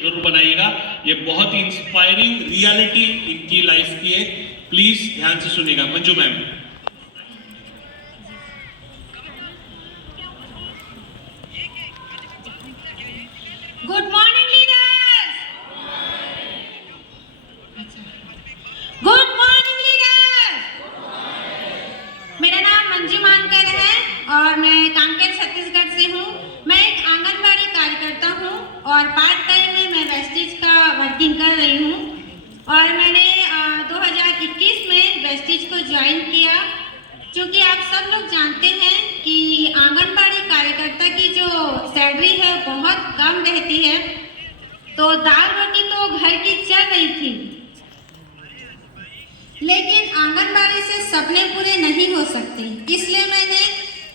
जरूर बनाइएगा। ये बहुत ही इंस्पायरिंग रियलिटी इनकी लाइफ की है, प्लीज ध्यान से सुनिएगा। Manju ma'am. Good morning leaders. Good morning leaders. मेरा नाम मंजू मानकर है और मैं कांकेर छत्तीसगढ़ से हूँ। मैं एक आंगनबाड़ी कार्यकर्ता हूँ और पार्ट टाइम में मैं वेस्टिज का वर्किंग कर रही हूँ और मैंने 2021 में वेस्टिज को ज्वाइन किया। क्योंकि आप सब लोग जानते हैं कि आंगनबाड़ी कार्यकर्ता की जो सैलरी है बहुत कम रहती है, तो दाल रोटी तो घर की चल रही थी, लेकिन आंगनबाड़ी से सपने पूरे नहीं हो सकते। इसलिए मैंने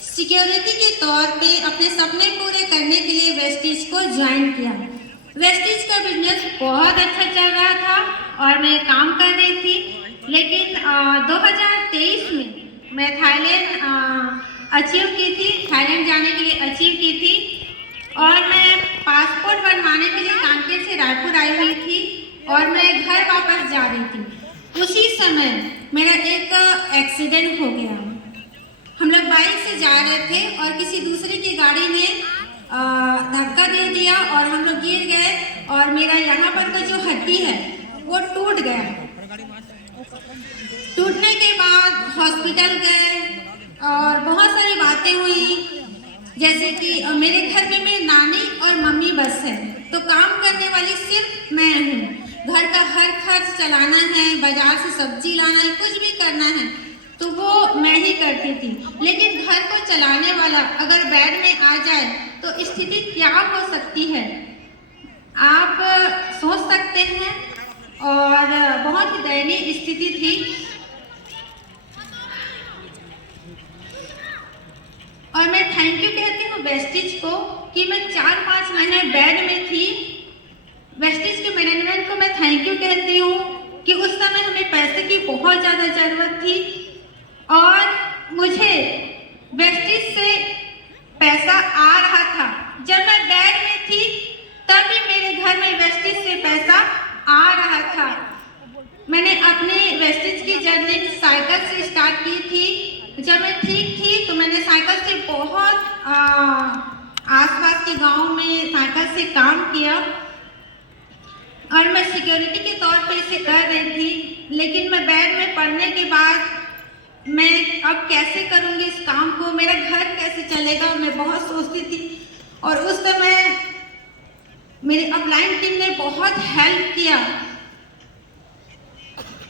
सिक्योरिटी के तौर पे अपने सपने पूरे करने के लिए वेस्टिज को ज्वाइन किया। वेस्टिज का बिजनेस बहुत अच्छा चल रहा था और मैं काम कर रही थी, लेकिन 2023 में मैं थाईलैंड अचीव की थी, थाईलैंड जाने के लिए अचीव की थी और मैं पासपोर्ट बनवाने के लिए कांकेर से रायपुर आई हुई थी और मैं घर वापस जा रही थी। उसी समय मेरा एक एक्सीडेंट हो गया। हम लोग बाइक से जा रहे थे और किसी दूसरे की गाड़ी ने धक्का दे दिया और हम लोग गिर गए और मेरा यहाँ पर का जो हड्डी है वो टूट गया। टूटने के बाद हॉस्पिटल गए और बहुत सारी बातें हुई, जैसे कि मेरे घर में मेरी नानी और मम्मी बस है, तो काम करने वाली सिर्फ मैं हूँ। घर का हर खर्च चलाना है, बाजार से सब्जी लाना है, कुछ भी करना है तो वो मैं ही करती थी। लेकिन घर को चलाने वाला अगर बेड में आ जाए तो स्थिति क्या हो सकती है आप सोच सकते हैं, और बहुत ही दयनीय स्थिति थी। और मैं थैंक यू कहती हूँ वेस्टिज को कि मैं 4-5 महीने बेड में थी। वेस्टिज के मैनेजमेंट को मैं थैंक यू कहती हूँ कि उस समय हमें पैसे की बहुत ज़्यादा ज़रूरत थी और मुझे वेस्टिज से पैसा आ रहा था। जब मैं बेड में थी तब भी मेरे घर में वेस्टिज से पैसा आ रहा था। मैंने अपनी वेस्टिज की जर्नी साइकिल से स्टार्ट की थी। जब मैं ठीक थी तो मैंने साइकिल से बहुत आसपास के गांव में साइकिल से काम किया और मैं सिक्योरिटी के तौर पे इसे कर रही थी। लेकिन मैं बेड में पड़ने के बाद मैं अब कैसे करूँगी इस काम को, मेरा घर कैसे चलेगा, मैं बहुत सोचती थी। और उस समय मेरी अपलाइन टीम ने बहुत हेल्प किया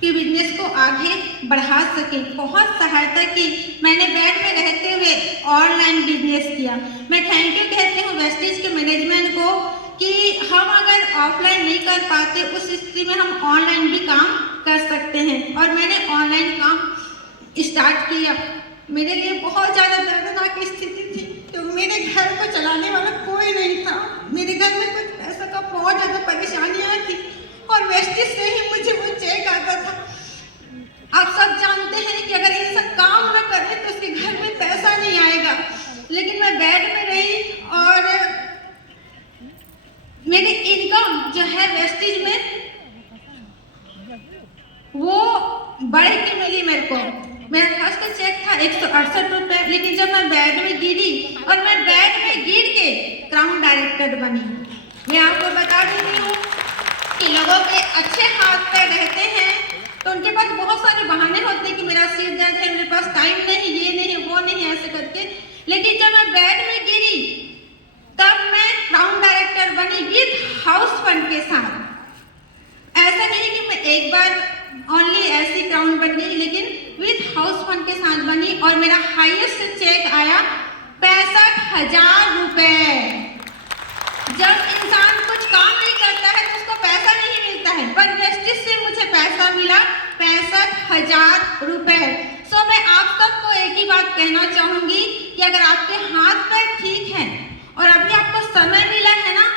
कि बिजनेस को आगे बढ़ा सके, बहुत सहायता की। मैंने बेड में रहते हुए ऑनलाइन बिजनेस किया। मैं थैंक यू कहती हूँ वेस्टिज के मैनेजमेंट को कि हम अगर ऑफलाइन नहीं कर पाते उस स्थिति में हम ऑनलाइन भी काम कर सकते हैं। और मैंने ऑनलाइन काम स्टार्ट किया। मेरे लिए बहुत ज़्यादा दर्दनाक स्थिति थी क्योंकि मेरे घर को चलाने वाला कोई नहीं था। मेरे घर में कुछ पैसा का बहुत ज़्यादा परेशानियाँ थी और वेस्टिज से ही मुझे वो चेक आता था। आप सब जानते हैं कि अगर इंसान काम न करे तो उसके घर में पैसा नहीं आएगा। लेकिन मैं बेड में रही और मेरी इनकम जो है वेस्टिज में वो बढ़ के मिली मेरे को। मेरा फर्स्ट चेक था 168 रुपये, लेकिन जब मैं बेड में गिरी और मैं बेड में गिर के क्राउन डायरेक्टर बनी। मैं आपको बता देती हूँ कि लोगों के अच्छे हाथ पैर रहते हैं तो उनके पास बहुत सारे बहाने होते हैं कि मेरा सिर दर्द है, मेरे पास टाइम नहीं, ये नहीं, वो नहीं, ऐसे करके। लेकिन जब मैं बेड में गिरी तब मैं क्राउन डायरेक्टर बनी विद हाउस फंड के साथ। ऐसा नहीं कि मैं एक बार ओनली ऐसी क्राउन बन गई, लेकिन विद हाउस फंड के साथ बनी और मेरा हाईएस्ट चेक आया 65,000 रुपए। जब इंसान कुछ काम नहीं करता है तो उसको पैसा नहीं मिलता है, पर वेस्टिज से मुझे पैसा मिला 65,000 रुपए। सो मैं आप सबको एक ही बात कहना चाहूंगी कि अगर आपके हाथ पैर ठीक है और अभी आपको समय मिला है ना,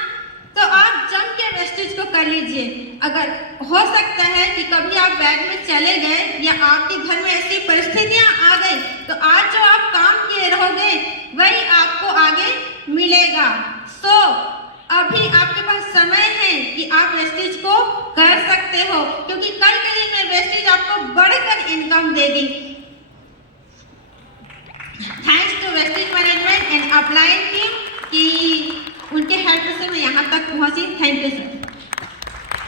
तो आप जम के वेस्टिज को कर लीजिए। अगर हो सकता है कि कभी आप बेड में चले गए या आपके घर में ऐसी परिस्थितियां आ गई तो आज जो आप काम किए रहोगे वही आपको आगे मिलेगा। सो अभी आपके पास समय है सकते हो, क्योंकि कल के दिन में वेस्टेज आपको बढ़कर इनकम देगी। Thanks to wastage management and upline team कि उनके हेल्प से मैं यहाँ तक पहुँची। Thank you sir.